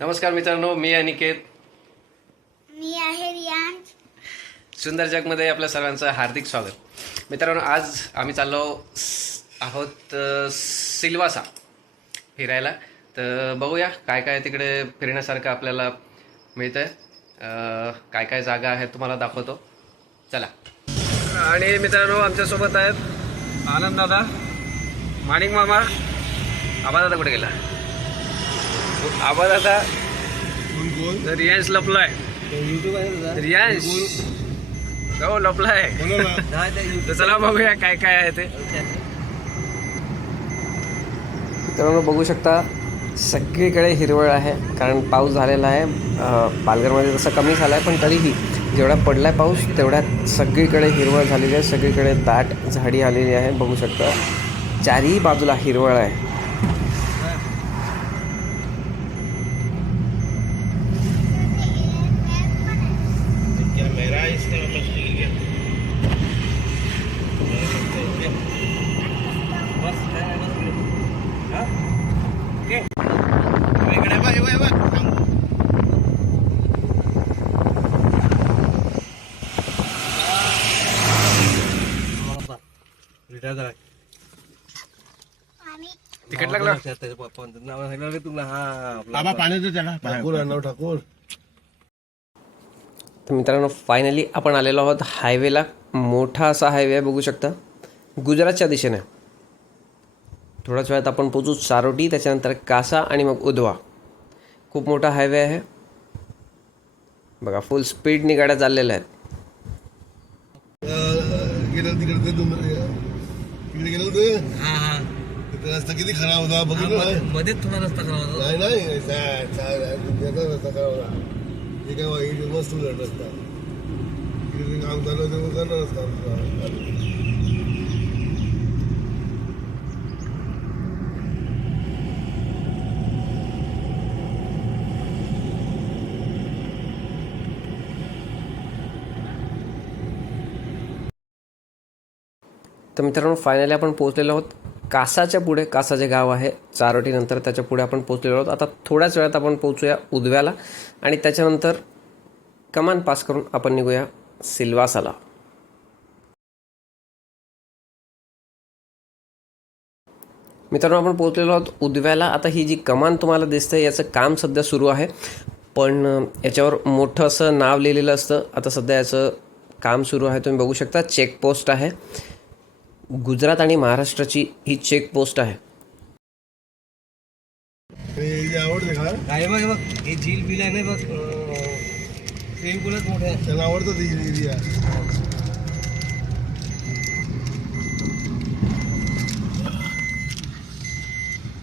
नमस्कार मित्रांनो मी अनिकेत मी आहे रियांश. सुंदर जगमध्ये आपल्या सर्वांचं हार्दिक स्वागत. मित्रांनो आज आम्ही चाललो आहोत सिल्वासा फिरायला. तर बघूया काय काय तिकडे फिरण्यासारखं आपल्याला मिळतंय. अ, काय काय जागा आहेत तुम्हाला दाखवतो. चला. आणि मित्रांनो आमच्यासोबत आहेत आनंद दादा माणिक मामा. आबा दादा कुठे गेला? आबा दादा रियांश लपलाय. रियांश. हो लपलाय. तर चला बघूया काय काय आहे ते. मित्रांनो बघू शकता सगळीकडे हिरवळ आहे कारण पाऊस झालेला आहे. पालघरमध्ये तसं कमी झाला आहे पण तरीही जेवढा पडलाय पाऊस तेवढ्यात सगळीकडे हिरवळ झालेली आहे. सगळीकडे दाट झाडी आलेली आहे. बघू शकता चारही बाजूला हिरवळ आहे आणि तिकीट लागलं. बाबा पाण्याचं त्याला ठाकूर ठाकूर तर मित्रांनो फायनली आपण आलेलो आहोत हायवेला मोठा असा हायवे आहे बघू शकता. गुजरातच्या दिशेने. थोड्याच वेळात आपण पोचू चारोटी त्याच्यानंतर कासा आणि मग उधवा. खूप मोठा हायवे आहे. बघा फुल स्पीडनी गाड्या चाललेल्या आहेत गेलं तिकडे ते डोंगर तिकडे गेलं ते तिथे रस्ता किती खराब होता बघितलं मध्ये थोडा रस्ता खराब होता नाही नाही रस्ता खराब होता हे काय वा- हे मस्त उलट रस्ता काम चालू होतं करणार रस्ता तर मित्रांनो फायनली आपण पोहोचलेलो आहोत कासाच्या पुढे कासाचे गाव आहे चारोटीनंतर त्याच्या पुढे आपण पोचलेलो आहोत. आता थोड्याच वेळात आपण पोहोचूया उदव्याला आणि त्याच्यानंतर कमान पास करून आपण निघूया सिल्वासाला. मित्रांनो आपण पोहोचलेलो आहोत उदव्याला. आता ही जी कमान तुम्हाला दिसते याचं काम सध्या सुरू आहे. पण याच्यावर मोठं असं नाव लिहिलेलं असतं. आता सध्या याचं काम सुरू आहे तुम्ही बघू शकता. चेकपोस्ट आहे. गुजरात आणि महाराष्ट्राची ही चेकपोस्ट आहे. हे काय बघ हे बघ हे झील बिल आहे ना बघ. पूलच मोठे आहे. त्याला आवडतं ते एरिया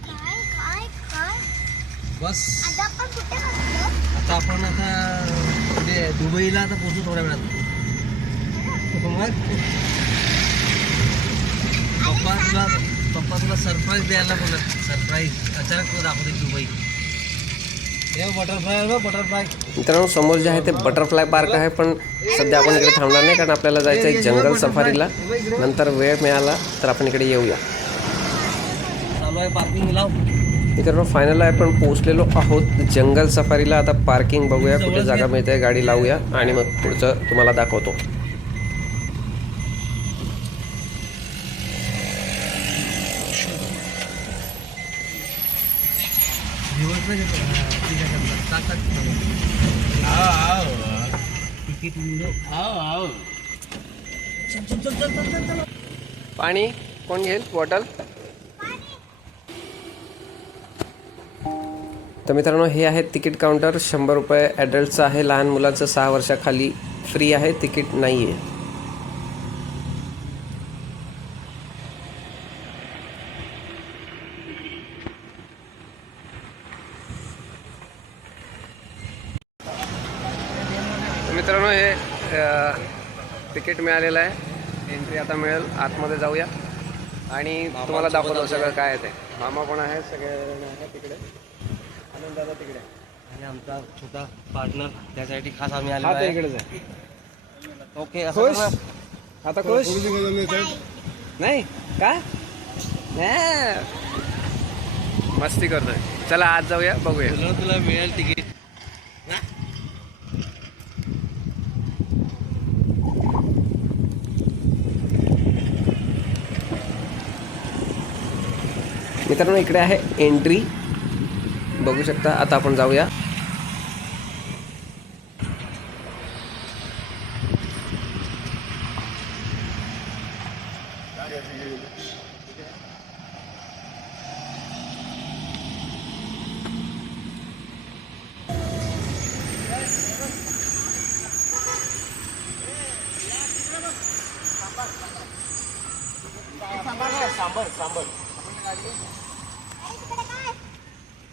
काय काय काय? बस. आता आपण कुठे बसलो आता आपण आता पुढे दुबईला आता पोहोचू थोड्या वेळात. मग? पप्पा तुला पप्पा तुला सरप्राईज द्यायला बोलत सरप्राईज अचानक तुला दाखवते दुबई. हे बटरफ्लाय बघ बटरफ्लाय मित्रांनो समोर जे आहे ते बटरफ्लाय पार्क आहे पण सध्या आपण इकडे थांबणार नाही कारण आपल्याला जायचं आहे जंगल सफारीला नंतर वेळ मिळाला तर आपण इकडे येऊया. चालू आहे पार्किंग लाव. मित्रांनो फायनल आपण पोहोचलेलो आहोत जंगल सफारीला आता पार्किंग बघूया कुठे जागा मिळते गाडी लावूया आणि मग पुढचं तुम्हाला दाखवतो दिवस नाही घेतो हा, ठीक आहे समजा. टाक, टाक. Ticket window. चल, चल, चल, चल, चल, चल, चल. पाणी? कोण घेईल? बॉटल? तर मित्रांनो हे आहे तिकीट काउंटर. शंभर रुपये ॲडल्टचं आहे. लहान मुलाचं सहा वर्षाखाली फ्री आहे. तिकीट नाही आहे मित्रांनो हे तिकीट मिळालेलं आहे. एंट्री आता मिळेल. आतमध्ये जाऊया. आणि तुम्हाला दाखवतो सगळं काय आहे ते. मामा पण आहे सगळे आहेत तिकडे. आनंद दादा तिकडे. आणि आमचा छोटा पार्टनर त्यासाठी खास आम्ही आलो हा आहे. इकडेच आहे ओके असं. आता खुश? नाही? काय नाही. मस्ती करतोय. चला आज जाऊया बघूया. तुला मिळेल तिकीट. मित्रांनो इकडे आहे एंट्री बघू शकता आता आपण जाऊया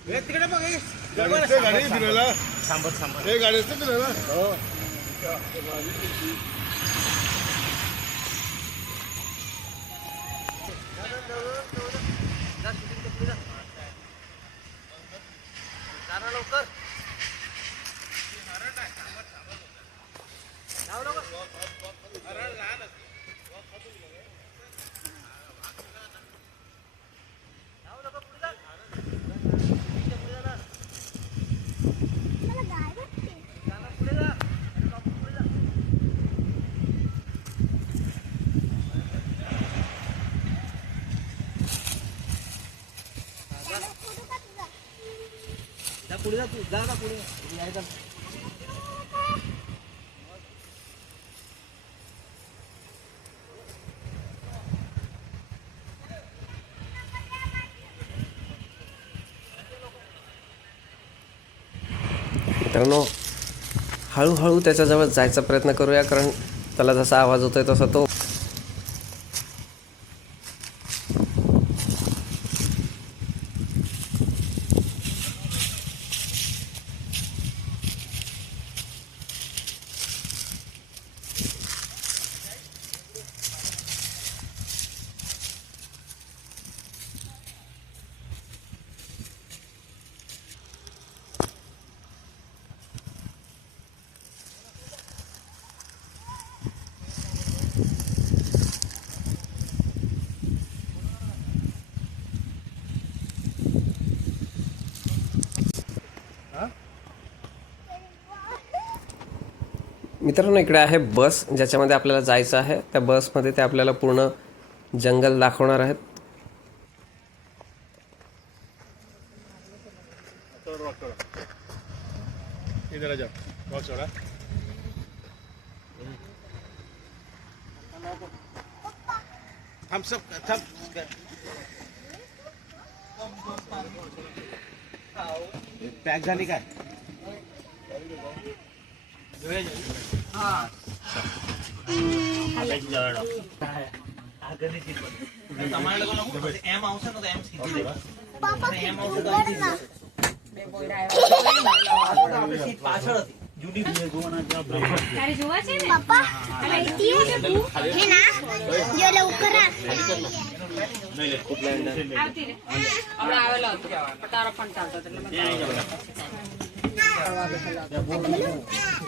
गाडी गाडी फिरायला हे गाडी असते फिरायला लवकर मला गाय वाटते. त्याला फोटो काढ तुझा. जा पुढे जा तू जा ना पुढे यायचं मित्रांनो हळूहळू त्याच्याजवळ जायचा प्रयत्न करूया कारण त्याला जसा आवाज होतोय तसा तो मित्रांनो इकडे आहे बस ज्याच्यामध्ये आपल्याला जायचं आहे. त्या बसमध्ये ते आपल्याला पूर्ण जंगल दाखवणार आहेत. पॅक झाली काय? આવેલો હતો તારો પણ ચાલતો હતો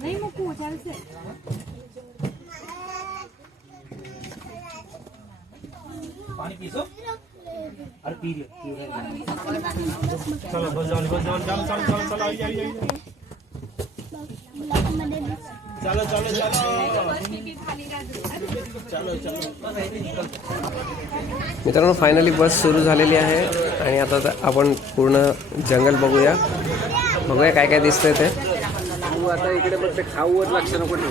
નહીં મૂકવું ચાલશે પાણી પીશો અરે પી લ્યો ચલો બસ ચાલો બસ ચાલો ચાલો ચાલો ચાલો ચાલો આવી આવી આવી चलो चलो चलो। मित्रांनो फायनली बस सुरू झालेली आहे आणि आता आपण पूर्ण जंगल बघूया. बघूया काय काय दिसतंय ते. आता इकडे बघ ते खाऊच लक्ष नको ठेवू.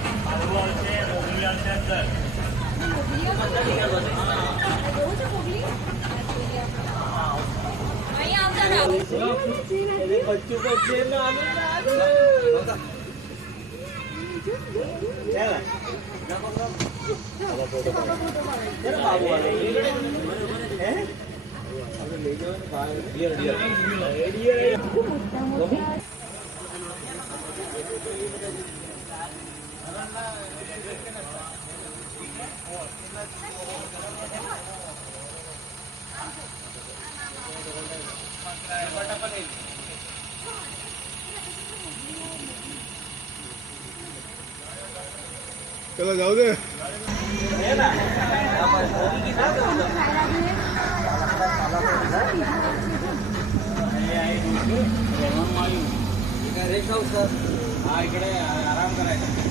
बच्चों को जेल आने बाबू वाले त्याला जाऊ दे हा इकडे आराम करायचा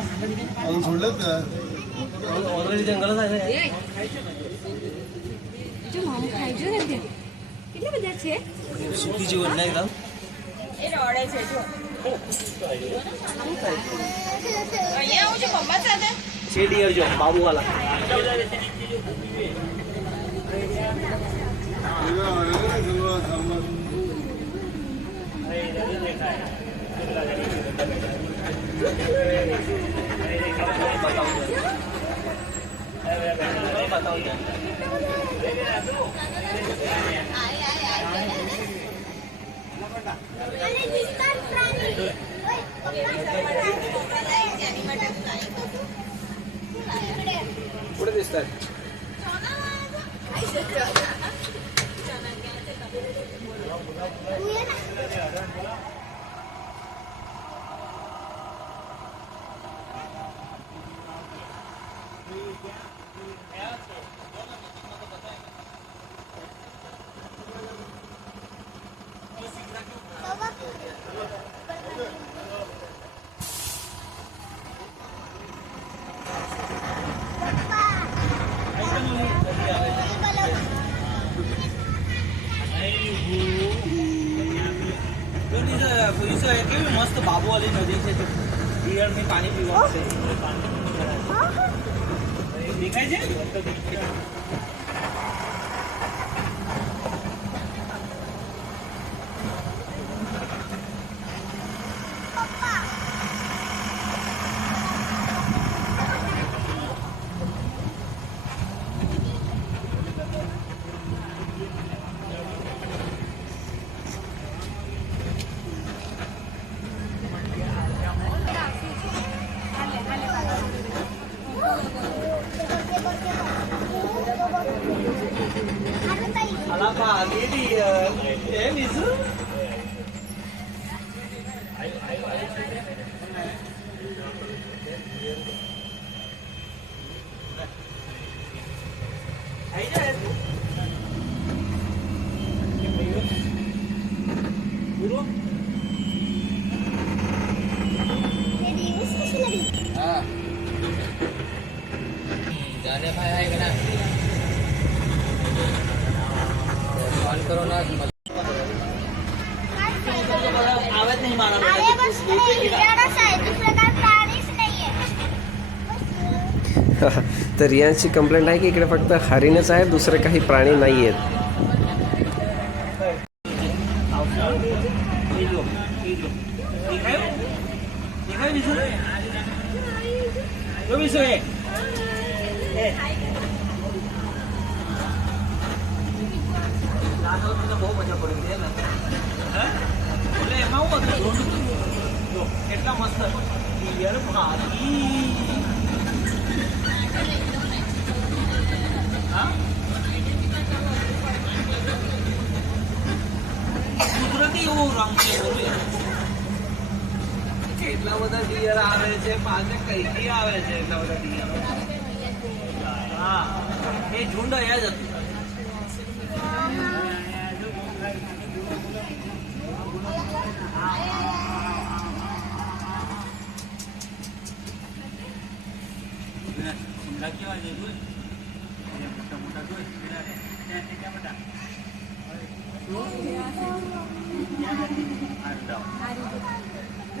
अजून सोडलेत का ऑलरेडी जंगलच आहे ना જો મામું ખાઈ જો ને ત્યાં. કેટલા બધા છે सुखी जीवन नाही एकदम એ રડે છે જો અહીંયા આવું છું મમ્મા સાથે છે ડિયર જો બાબુવાલા वेगळं आहे ना पुढे दिसतात. કેવી મસ્ત બાબુવાલી નદી છે દિયરની પાણી પીવા છે દેખાય છે? मला मागे हे विसरू जाने भाई आहे का ना कॉल करो ना आवाज नाही मारा अरे बस नाही विचारच आहे दुसरं काय प्राणीच नाहीये तर रियांची कंप्लेंट आहे की इकडे फक्त हरिणच आहे दुसरे काही प्राणी नाही आहेत એટલા બધા ડિયર આવે છે પાસે કઈથી આવે છે એટલા બધા ડિયર હા એ ઝુંડ અહીંયા જ હતું આ બાજુ છે રાજુ આ બાજુ આવી જા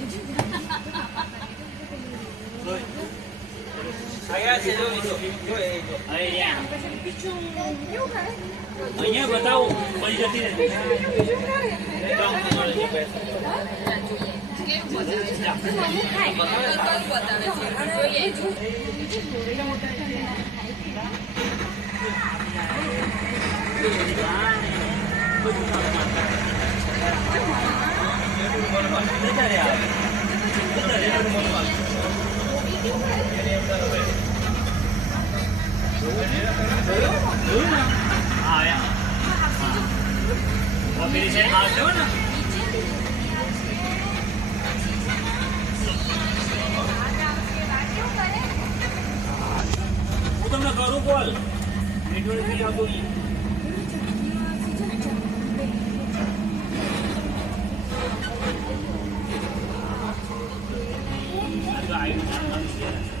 Banyak kau tahu Boleh jadi Ini kan ya. તમને કરું કોલ નેટવર્ક બી આવતું નહીં માગી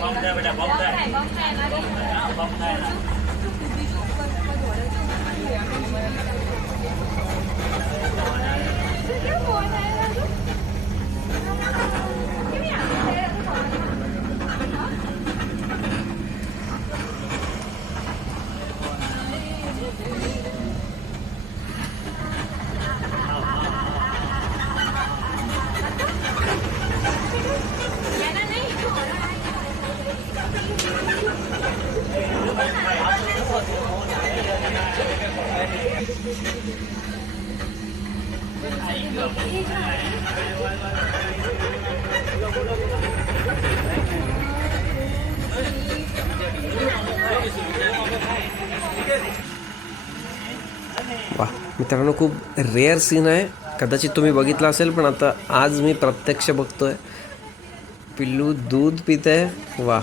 bóng đây bây giờ bóng đây bóng đây là bóng đây là Hãy subscribe cho kênh Ghiền Mì Gõ Để không bỏ lỡ những video hấp dẫn मित्रांनो खूप rare scene आहे. कदाचित तुम्ही बघितला असेल पण आता आज मी प्रत्यक्ष बघतोय. पिल्लू दूध पित. आहे वा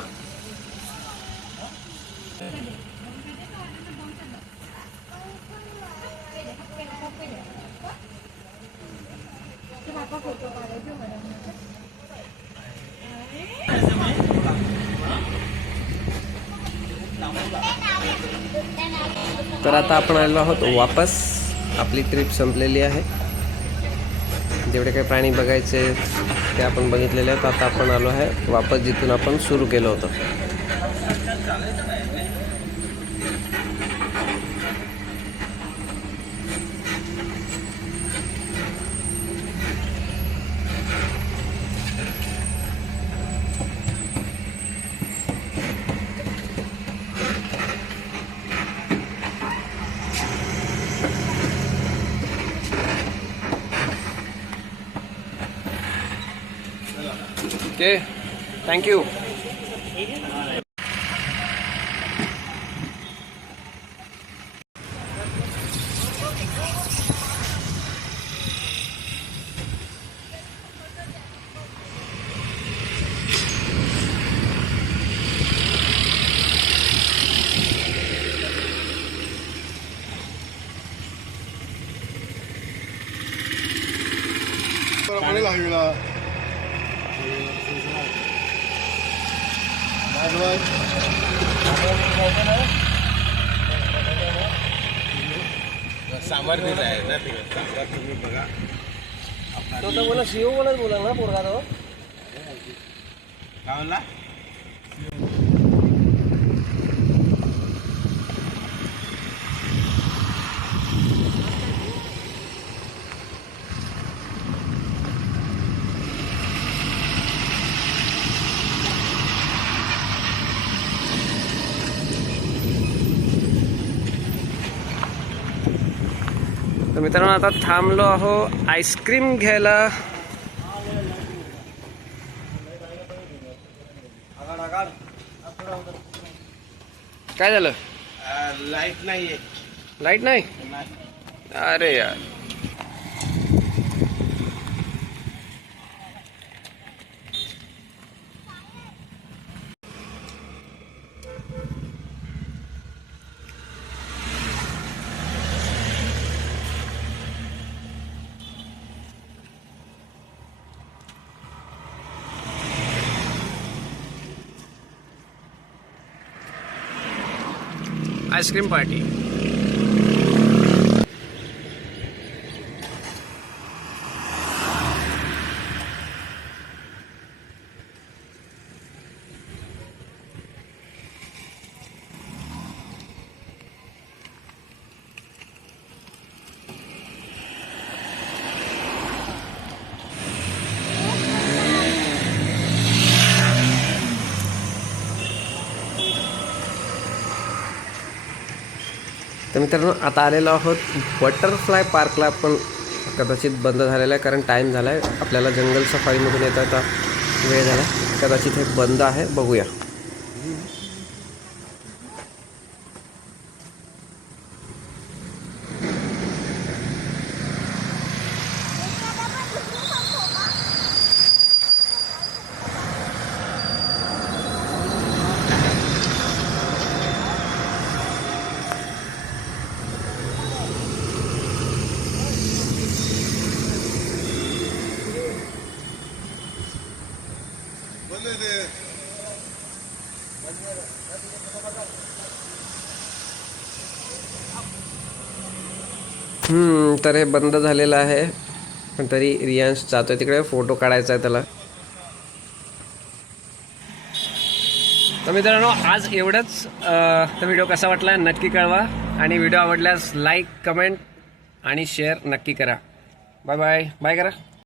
तर आता आपण आलो आहोत वापस. आपली ट्रिप संपलेली आहे. जेवढे काही प्राणी बघायचे ते आपण बघितलेले आहेत. आता आपण आलो आहे वापस जिथून आपण सुरू केलं होतं. ओके थँक्यू पाणी लागला सामर्थ्य आहे ना ते. तुम्ही बघा. तो तर बोला शिव बोलत बोला ना पोरगा तो. काय म्हणला? मित्रांनो आता थांबलो आहो आईस्क्रीम घ्यायला. काय झालं? लाइट नाहीये. लाइट नाही. अरे यार. आईस्क्रीम पार्टी तर मित्रांनो आता आलेलो आहोत बटरफ्लाय पार्कला पण कदाचित बंद झालेला आहे कारण टाईम झाला आहे आपल्याला जंगल सफारीमधून येता येता वेळ झाला कदाचित हे बंद आहे बघूया बंद आहे ते हम्म, तर हे बंद झालेलं आहे. पण तरी रियांश जातोय तिकडे फोटो काढायचा आहे त्याला. तर मित्रांनो आज एवढंच. तर व्हिडिओ कसा वाटला नक्की कळवा. आणि व्हिडिओ आवडल्यास लाईक कमेंट आणि शेअर नक्की करा. Bye bye. बाय करा.